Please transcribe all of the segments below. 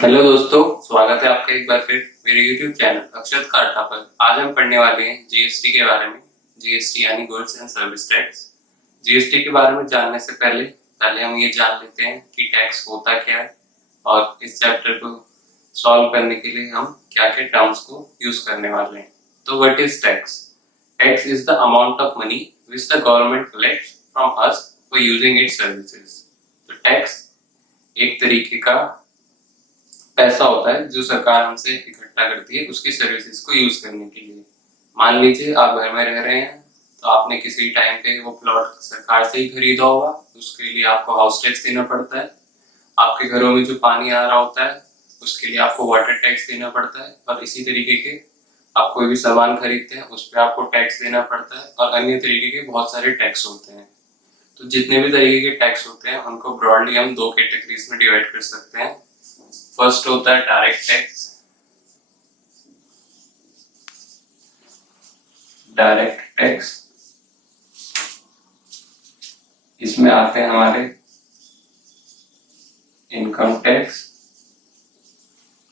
Hello दोस्तों, स्वागत है आपका एक बार फिर मेरे YouTube चैनल अक्षत काठा पर। आज हम पढ़ने वाले हैं जीएसटी के बारे में। जीएसटी यानी goods and service tax. GST के बारे में जानने से पहले हम ये जान लेते हैं कि टैक्स होता क्या है और इस चैप्टर को सॉल्व करने के लिए हम क्या क्या टर्म्स को यूज करने वाले हैं। तो what is tax? Tax is the amount of money which the government collects from us for using its services. तो टैक्स एक तरीके का पैसा होता है जो सरकार हमसे इकट्ठा करती है उसकी सर्विसेज को यूज करने के लिए। मान लीजिए आप घर में रह रहे हैं, तो आपने किसी टाइम पे वो प्लॉट सरकार से ही खरीदा होगा, उसके लिए आपको हाउस टैक्स देना पड़ता है। आपके घरों में जो पानी आ रहा होता है उसके लिए आपको वाटर टैक्स देना पड़ता है। और इसी तरीके के आप कोई भी सामान खरीदते हैं उस पर आपको टैक्स देना पड़ता है। और अन्य तरीके के बहुत सारे टैक्स होते हैं। तो जितने भी तरीके के टैक्स होते हैं उनको ब्रॉडली हम दो कैटेगरीज में डिवाइड कर सकते हैं। फर्स्ट होता है डायरेक्ट टैक्स। डायरेक्ट टैक्स इसमें आते हैं हमारे इनकम टैक्स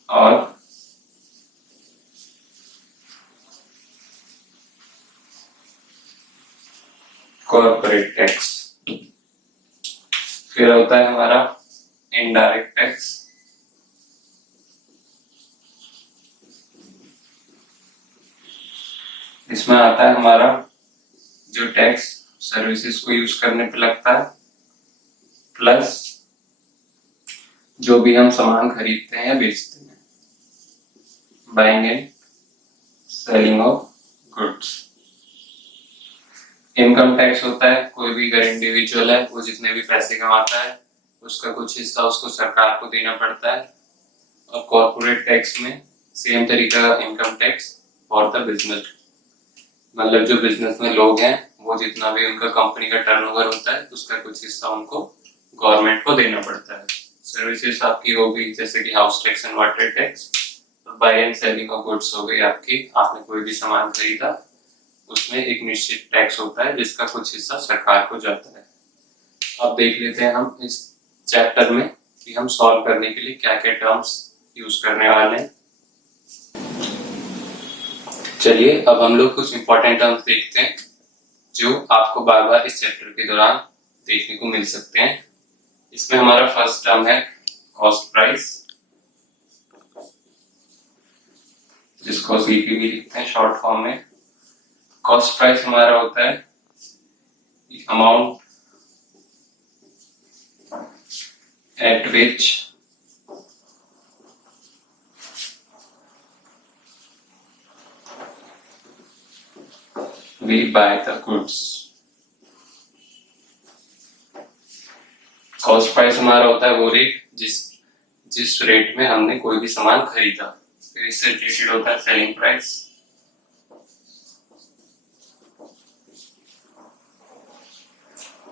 और कॉर्पोरेट टैक्स। फिर होता है हमारा इनडायरेक्ट टैक्स। इसमें आता है हमारा जो टैक्स सर्विसेज को यूज करने पे लगता है, प्लस जो भी हम सामान खरीदते हैं या बेचते हैं, buying and selling of goods. Income tax होता है कोई भी अगर इंडिविजुअल है वो जितने भी पैसे कमाता है उसका कुछ हिस्सा उसको सरकार को देना पड़ता है। और कॉर्पोरेट टैक्स में सेम तरीका का income tax for the business, मतलब जो बिजनेस में लोग हैं वो जितना भी उनका कंपनी का टर्नओवर होता है उसका कुछ हिस्सा उनको गवर्नमेंट को देना पड़ता है। सर्विसेज आपकी होगी जैसे कि house tax and water tax. Buy and selling of goods हो गई आपकी, आपने कोई भी सामान खरीदा उसमें एक निश्चित टैक्स होता है जिसका कुछ हिस्सा सरकार को जाता है। अब देख लेते हैं हम इस चैप्टर में कि हम सॉल्व करने के लिए क्या क्या टर्म्स यूज करने वाले हैं। चलिए अब हम लोग कुछ इंपॉर्टेंट टर्म्स देखते हैं जो आपको बार बार इस चैप्टर के दौरान देखने को मिल सकते हैं। इसमें हमारा फर्स्ट टर्म है कॉस्ट प्राइस, जिसको सीपी भी लिखते हैं शॉर्ट फॉर्म में। कॉस्ट प्राइस हमारा होता है amount at which we buy the goods। Cost price हमारा होता है वो रेट जिस रेट में हमने कोई भी सामान खरीदा। फिर इससे रिलेटेड होता है सेलिंग प्राइस।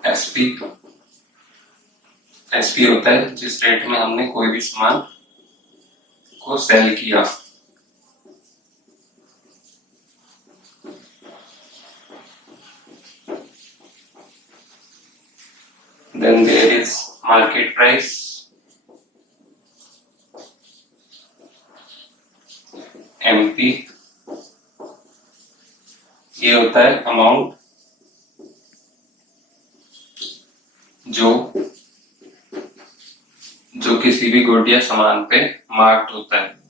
एसपी एसपी होता है जिस रेट में हमने कोई भी सामान को सेल किया। Then there is market price, MP। ये होता है अमाउंट जो किसी भी गुड या सामान पे मार्क्ड होता है।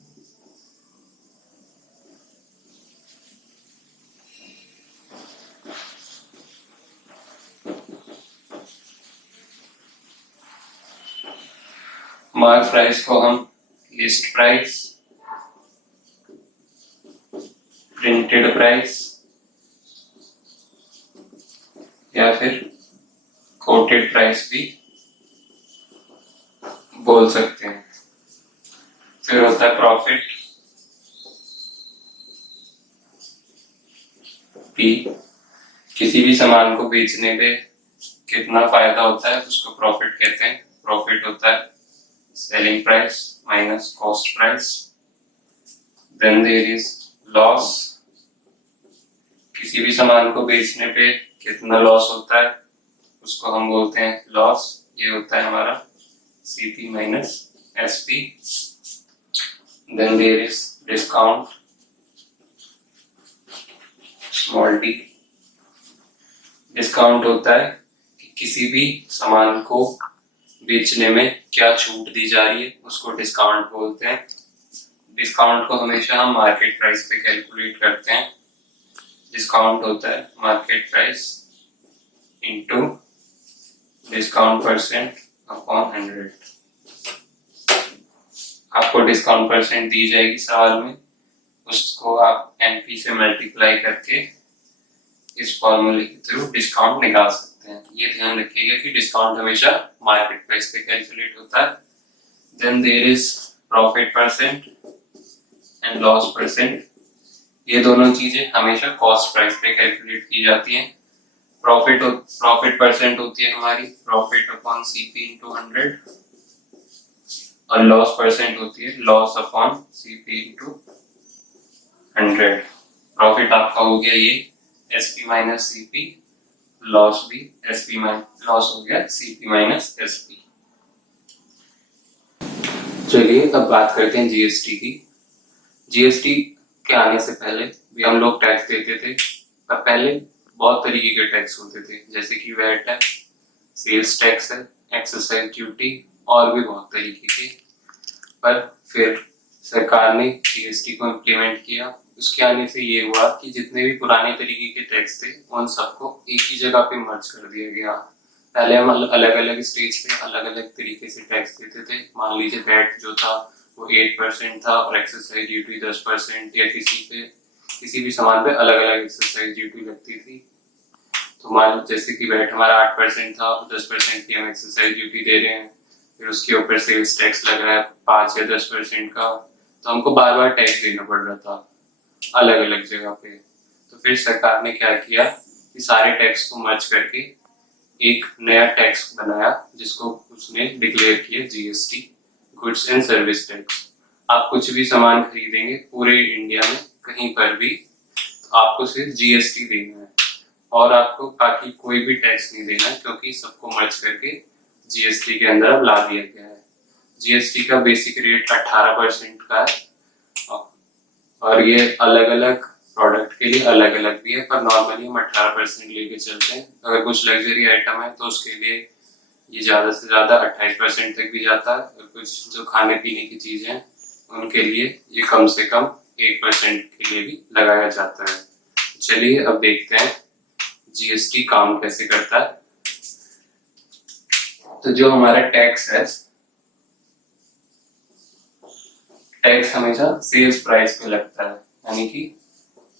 मार्क प्राइस को हम लिस्ट प्राइस, प्रिंटेड प्राइस या फिर कोटेड प्राइस भी बोल सकते हैं। फिर होता है प्रॉफिट, पी। किसी भी सामान को बेचने पे कितना फायदा होता है उसको प्रॉफिट कहते हैं। प्रॉफिट होता है selling price minus cost price। Then there is loss, किसी भी सामान को बेचने पे कितना लॉस होता है उसको हम बोलते हैं लॉस। ये होता है हमारा CP minus SP. Then there is discount, small D. Discount होता है कि किसी भी सामान को बेचने में क्या छूट दी जा रही है, उसको डिस्काउंट बोलते हैं। डिस्काउंट को हमेशा हम मार्केट प्राइस पे कैलकुलेट करते हैं। डिस्काउंट होता है market price into discount percent upon 100। आपको डिस्काउंट परसेंट दी जाएगी सवाल में, उसको आप एनपी से मल्टीप्लाई करके इस फॉर्मूले के थ्रू डिस्काउंट निकाल सकते हैं। ये ध्यान रखिएगा कि डिस्काउंट हमेशा मार्केट प्राइस पे कैलकुलेट होता है। Then there is profit percent and loss percent. ये दोनों चीजें हमेशा कॉस्ट प्राइस पे कैलकुलेट की जाती हैं। प्रॉफिट परसेंट होती है हमारी प्रॉफिट अपॉन सीपी इंटू 100 और लॉस परसेंट होती है loss upon CP into 100। Profit आपका हो गया ये एसपी माइनस सीपी, लॉस भी लॉस हो गया सीपी माइनस एसपी। चलिए अब बात करते हैं जीएसटी की। जीएसटी के आने से पहले भी हम लोग टैक्स देते थे, पर पहले बहुत तरीके के टैक्स होते थे, जैसे कि वैट है, सेल्स टैक्स है, एक्साइज ड्यूटी और भी बहुत तरीके के। पर फिर सरकार ने जीएसटी को इम्प्लीमेंट किया। उसके आने से ये हुआ कि जितने भी पुराने तरीके के टैक्स थे उन सबको एक ही जगह पे मर्ज कर दिया गया। पहले हम अलग अलग स्टेज पे अलग अलग तरीके से टैक्स देते थे। मान लीजिए वैट जो था वो 8% था और एक्साइज ड्यूटी 10%, या किसी भी सामान पे अलग अलग एक्साइज ड्यूटी लगती थी। तो मान जैसे कि वैट हमारा 8% था, 10% की हम एक्साइज ड्यूटी दे रहे हैं, फिर उसके ऊपर सेल्स टैक्स लग रहा है 5 या 10% का, तो हमको बार बार टैक्स देना पड़ रहा था अलग अलग जगह पे। तो फिर सरकार ने क्या किया कि सारे टैक्स को मर्ज करके एक नया टैक्स बनाया, जिसको उसने डिक्लेयर किया GST, goods and service tax. आप कुछ भी सामान खरीदेंगे पूरे इंडिया में कहीं पर भी, तो आपको सिर्फ जीएसटी देना है और आपको बाकी कोई भी टैक्स नहीं देना है, क्योंकि सबको मर्ज करके जीएसटी के अंदर अब ला दिया गया है। जीएसटी का बेसिक रेट 18% का है और ये अलग अलग प्रोडक्ट के लिए अलग अलग भी है, पर नॉर्मली हम 18% लेके चलते हैं। अगर कुछ लग्जरी आइटम है तो उसके लिए ये ज्यादा से ज्यादा 28% तक भी जाता है, और कुछ जो खाने पीने की चीजें हैं उनके लिए ये कम से कम 1% के लिए भी लगाया जाता है। चलिए अब देखते हैं जीएसटी काम कैसे करता है। तो जो हमारा टैक्स है, टैक्स हमेशा सेल्स प्राइस पे लगता है, यानी कि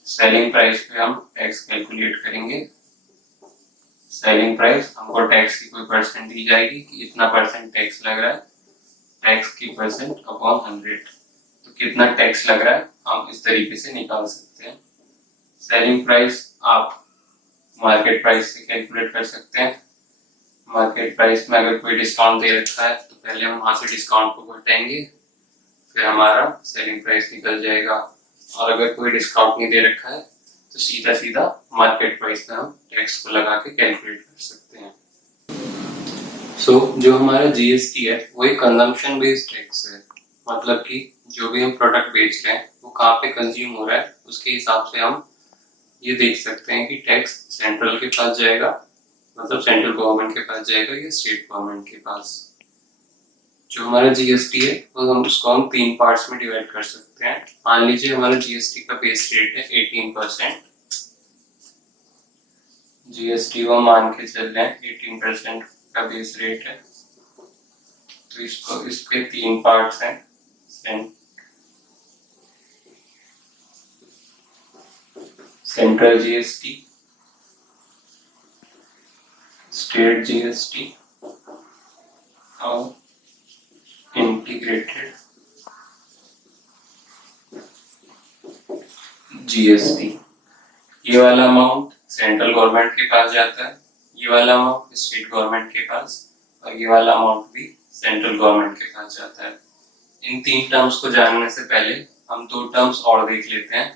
सेलिंग प्राइस पे हम टैक्स कैलकुलेट करेंगे। सेलिंग प्राइस, हमको टैक्स की कोई परसेंट दी जाएगी कि इतना परसेंट टैक्स लग रहा है, टैक्स की परसेंट अपॉन 100। तो कितना टैक्स लग रहा है हम इस तरीके से निकाल सकते हैं। सेलिंग प्राइस आप मार्केट प्राइस से कैलकुलेट कर सकते हैं। मार्केट प्राइस में अगर कोई डिस्काउंट दे रखा है तो पहले हम वहां से डिस्काउंट को घटाएंगे, फिर हमारा सेलिंग प्राइस निकल जाएगा। और अगर कोई डिस्काउंट नहीं दे रखा है तो सीधा सीधा मार्केट प्राइस में हम टैक्स को लगा के कैलकुलेट कर सकते हैं। जो हमारा जीएसटी है वो एक कंजम्पशन बेस्ड टैक्स है, मतलब कि जो भी हम प्रोडक्ट बेच रहे हैं वो कहाँ पे कंज्यूम हो रहा है उसके हिसाब से हम ये देख सकते हैं कि टैक्स सेंट्रल के पास जाएगा, मतलब सेंट्रल गवर्नमेंट के पास जाएगा या स्टेट गवर्नमेंट के पास। जो हमारा जीएसटी है वो हम उसको हम 3 पार्ट्स में डिवाइड कर सकते हैं। मान लीजिए हमारा जीएसटी का बेस रेट है 18%। जीएसटी को मान के चल रहे हैं 18% का बेस रेट है, तो इसके 3 पार्ट्स हैं। सेंट्रल जीएसटी, स्टेट जीएसटी और इंटीग्रेटेड जीएसटी। ये वाला अमाउंट सेंट्रल गवर्नमेंट के पास जाता है, ये वाला अमाउंट स्टेट गवर्नमेंट के पास, और ये वाला अमाउंट भी सेंट्रल गवर्नमेंट के पास जाता है। इन 3 टर्म्स को जानने से पहले हम 2 टर्म्स और देख लेते हैं।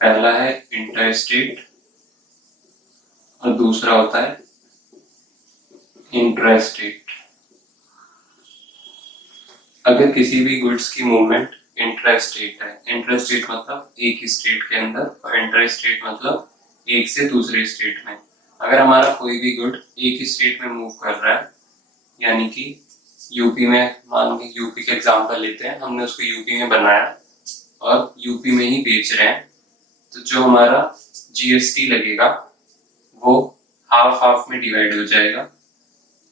पहला है इंटर स्टेट और दूसरा होता है इंट्रा स्टेट। अगर किसी भी गुड्स की मूवमेंट इंट्रा स्टेट है, इंट्रा स्टेट मतलब एक ही स्टेट के अंदर, और इंटर स्टेट मतलब एक से दूसरे स्टेट में। अगर हमारा कोई भी गुड एक ही स्टेट में मूव कर रहा है, यानी कि यूपी में, मान ली यूपी का एग्जांपल लेते हैं, हमने उसको यूपी में बनाया और यूपी में ही बेच रहे हैं, तो जो हमारा जीएसटी लगेगा वो हाफ हाफ में डिवाइड हो जाएगा।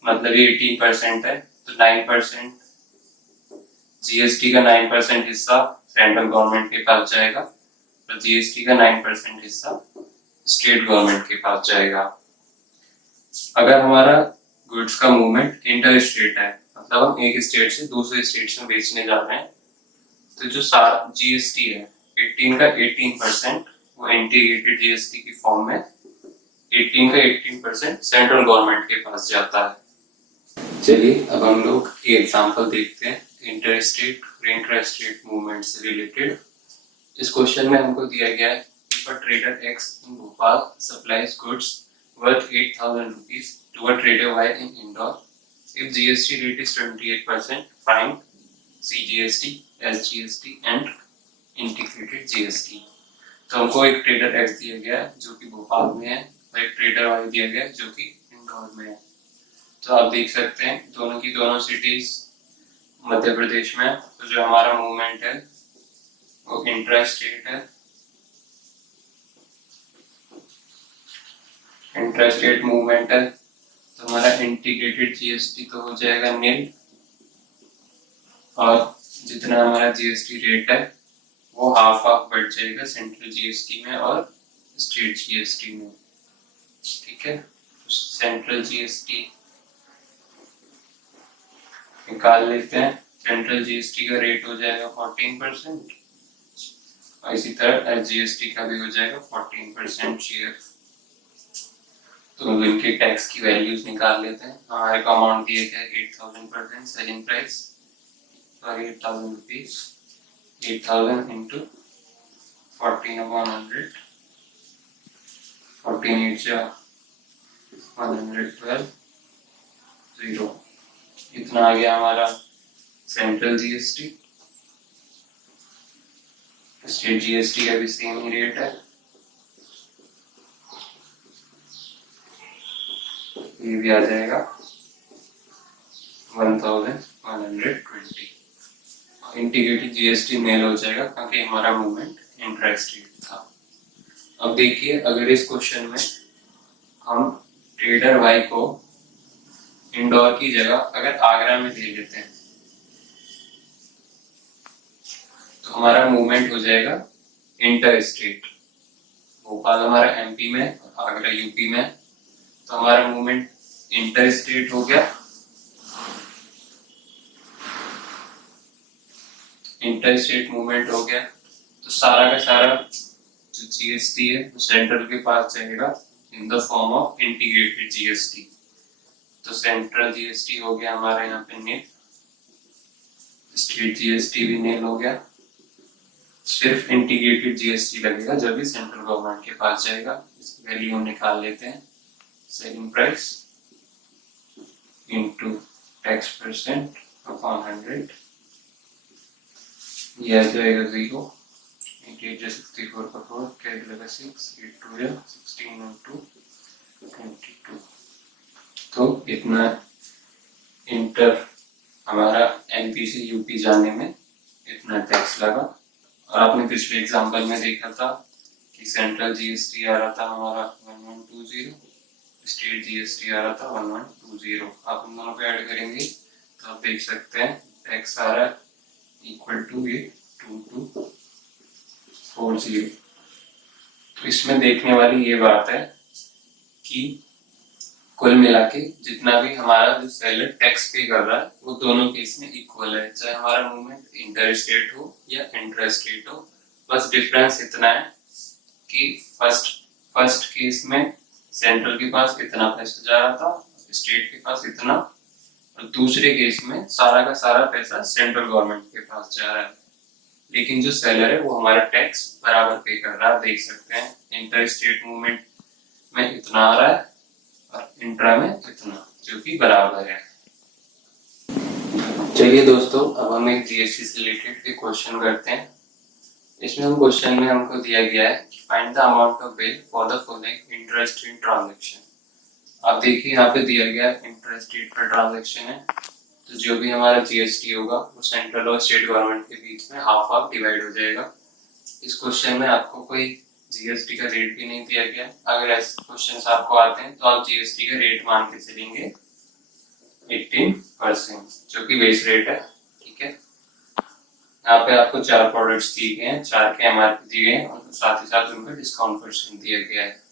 मतलब ये 18% है, तो 9% जीएसटी का 9% हिस्सा सेंट्रल गवर्नमेंट के पास जाएगा और जीएसटी का 9% हिस्सा स्टेट गवर्नमेंट के पास जाएगा। अगर हमारा गुड्स का मूवमेंट इंटर स्टेट है, मतलब हम एक स्टेट से दूसरे स्टेट में बेचने जा रहे हैं, तो जो सारा जीएसटी है 18 का 18% वो इंटीग्रेटेड जीएसटी की फॉर्म में 18 का 18% सेंट्रल गवर्नमेंट के पास जाता है। चलिए अब हम लोग ये एग्जांपल देखते हैं इंटर स्टेट और इंट्रा स्टेट मूवमेंट से रिलेटेड। इस क्वेश्चन में हमको दिया गया है if a trader X in Bhopal supplies goods worth 8,000 rupees to a trader Y in Indore, if GST rate is 28%, find CGST, SGST and integrated GST। तो हमको एक ट्रेडर X दिया गया है जो कि भोपाल में है और एक ट्रेडर Y दिया गया है जो कि इंदौर में है। तो आप देख सकते हैं दोनों की दोनों सिटीज मध्य प्रदेश में है, तो जो हमारा मूवमेंट है वो इंट्रा स्टेट है। इंट्रा स्टेट मूवमेंट है तो हमारा इंटीग्रेटेड जीएसटी तो हो जाएगा नील, और जितना हमारा जीएसटी रेट है वो हाफ हाफ बढ़ जाएगा सेंट्रल जीएसटी में और स्टेट जीएसटी में। ठीक है, तो सेंट्रल जीएसटी निकाल लेते हैं। सेंट्रल जीएसटी का रेट हो जाएगा 14% और इसी तरह एसजीएसटी का भी हो जाएगा 14% शेयर। तो इनके टैक्स की वैल्यूज निकाल लेते हैं। हमारे को अमाउंट दिया गया है 8,000% सेलिंग प्राइस और 8,000 रुपीज, 8,000 इंटू 14/100, 14 8 जा 112, 0। इतना आ गया हमारा सेंट्रल जीएसटी। स्टेट जीएसटी का भी सेम ही रेट है, ये भी आ जाएगा 1,120। इंटीग्रेटेड जीएसटी मेल हो जाएगा क्योंकि हमारा मूवमेंट इंट्रा स्टेट था। अब देखिए अगर इस क्वेश्चन में हम ट्रेडर वाई को इंदौर की जगह अगर आगरा में दे लेते हैं तो हमारा मूवमेंट हो जाएगा इंटर स्टेट। भोपाल हमारा एमपी में और आगरा यूपी में, तो हमारा मूवमेंट इंटर स्टेट हो गया। इंटर स्टेट मूवमेंट हो गया तो सारा का सारा जो जीएसटी है वो सेंट्रल के पास जाएगा in the form of integrated GST. तो सेंट्रल जीएसटी हो गया हमारा यहाँ पे नील, स्टेट जीएसटी भी नील हो गया, सिर्फ इंटीग्रेटेड जीएसटी लगेगा जो भी सेंट्रल गवर्नमेंट के पास जाएगा। इसकी वैल्यू हम निकाल लेते हैं, selling price into tax percent upon 100, ये आ जाएगा 0। 8 जा 64 का 4 कैलकुलेटर 6, 8 2 जा 16 और 2 22। तो इतना इंटर हमारा एमपी से यूपी जाने में इतना टैक्स लगा। और आपने पिछले एग्जांपल में देखा था कि सेंट्रल जीएसटी आ रहा था हमारा 1120, स्टेट जीएसटी आ रहा था 1120। आप इन दोनों को ऐड करेंगे तो आप देख सकते हैं टैक्स आ रहा है इक्वल टू ये 2240। तो इसमें देखने वाली ये बात है कि कुल मिला के जितना भी हमारा जो सेलर टैक्स पे कर रहा है वो दोनों केस में इक्वल है, चाहे हमारा मूवमेंट इंटर स्टेट हो या इंट्रा स्टेट हो। बस डिफरेंस इतना है कि फर्स्ट केस में सेंट्रल के पास इतना पैसा जा रहा था, स्टेट के पास इतना, और दूसरे केस में सारा का सारा पैसा सेंट्रल गवर्नमेंट के पास जा रहा है, लेकिन जो सेलर है वो हमारा टैक्स बराबर पे कर रहा है। देख सकते हैं इंटर स्टेट मूवमेंट में इतना आ रहा है और इंट्रा में इतना, जो कि बराबर है। चलिए दोस्तों, अब हम एक जीएसटी से रिलेटेड एक क्वेश्चन करते हैं। इसमें हम क्वेश्चन में हमको दिया गया है find the amount of bill for the following interest rate transaction. आप देखिए यहाँ पे दिया गया इंटरेस्ट रेट पर ट्रांजैक्शन है, तो जो भी हमारा जीएसटी होगा वो सेंट्रल और स्टेट गवर्नमेंट के बीच में हाफ हाफ डिवाइड हो जाएगा। इस क्वेश्चन में आपको कोई जीएसटी का रेट भी नहीं दिया गया। अगर ऐसे क्वेश्चन आपको आते हैं तो आप जीएसटी का रेट मान के चलेंगे 18%, जो कि बेस रेट है। ठीक है, यहाँ पे आपको 4 प्रोडक्ट्स दिए गए हैं, 4 के एमआरपी दिए गए हैं और साथ ही साथ उनका डिस्काउंट परसेंट दिया गया है।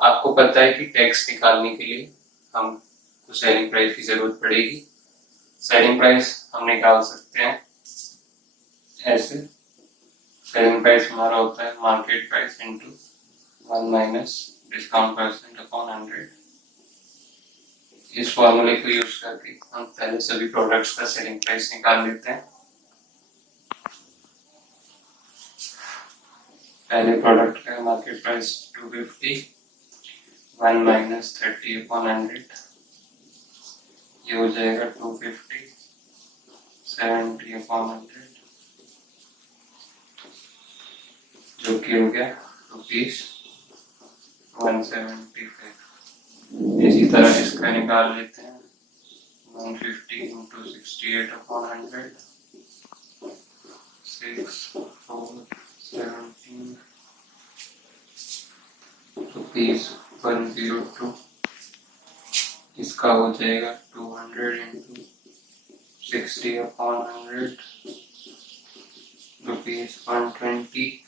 आपको पता है कि टैक्स निकालने के लिए हमको सेलिंग प्राइस की जरूरत पड़ेगी। सेलिंग प्राइस हम निकाल सकते हैं ऐसे। सेलिंग प्राइस हमारा होता है market price into 1 minus discount percent upon 100। इस फॉर्मूले को यूज करके हम पहले सभी प्रोडक्ट्स का सेलिंग प्राइस निकाल लेते हैं। पहले प्रोडक्ट का मार्केट प्राइस 250, 1 माइनस 30 अपॉन 100, ये हो जाएगा 250, 70 अपॉन 100, जो कि हो गया ₹175। इसी तरह इसका निकाल लेते हैं 150 इंटू 68 अपॉन 100, 6, 4, 17 ₹102। इसका हो जाएगा 200 इंटू 60 अपॉन 100, ₹120।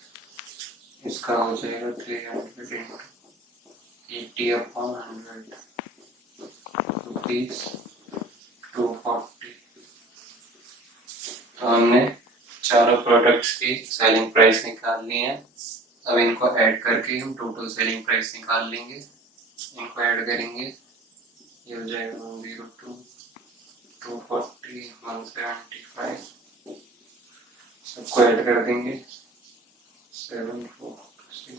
इसका हो जाएगा 300 इंटू 80 अपॉन 100, ₹240। तो हमने चारों प्रोडक्ट्स की सेलिंग प्राइस निकाल ली है। अब इनको ऐड करके हम टोटल सेलिंग प्राइस निकाल लेंगे। इनको ऐड करेंगे, ये हो जाएगा 102, 240, 175। सबको ऐड कर देंगे 746।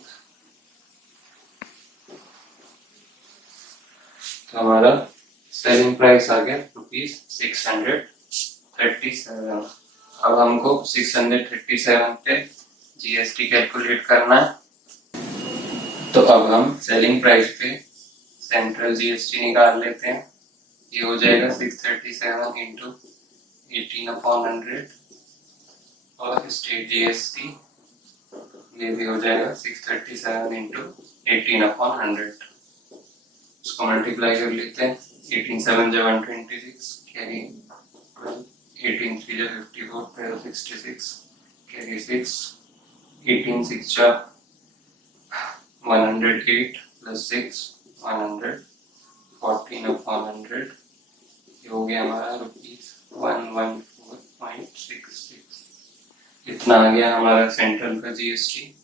तो हमारा सेलिंग प्राइस आ गया ₹637। अब हमको 637 पे जीएसटी कैलकुलेट करना है। तो अब हम सेलिंग प्राइस पे सेंट्रल जीएसटी निकाल लेते हैं। ये हो जाएगा 637 इंटू 18 अपॉन 100, और स्टेट जीएसटी ये भी हो जाएगा 637 इंटू 18 अपॉन 100। इसको मल्टीप्लाई कर लेते हैं। 18 7 जा 126, कैरी 18 3 जा 54, पैरा 66, कैरी 6, 18 6 जा 108 प्लस 6 100, 14 अपॉन 100, ये हो गया हमारा ₹114.66। इतना आ गया हमारा सेंट्रल का जीएसटी,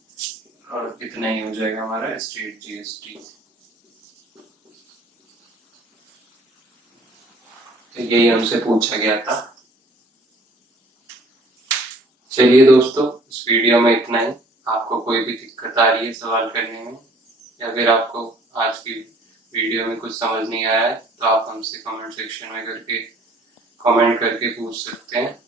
और इतना ही हो जाएगा हमारा स्टेट जीएसटी। तो यही हमसे पूछा गया था। चलिए दोस्तों, इस वीडियो में इतना ही। आपको कोई भी दिक्कत आ रही है सवाल करने में, या फिर आपको आज की वीडियो में कुछ समझ नहीं आया है, तो आप हमसे कमेंट सेक्शन में कमेंट करके पूछ सकते हैं।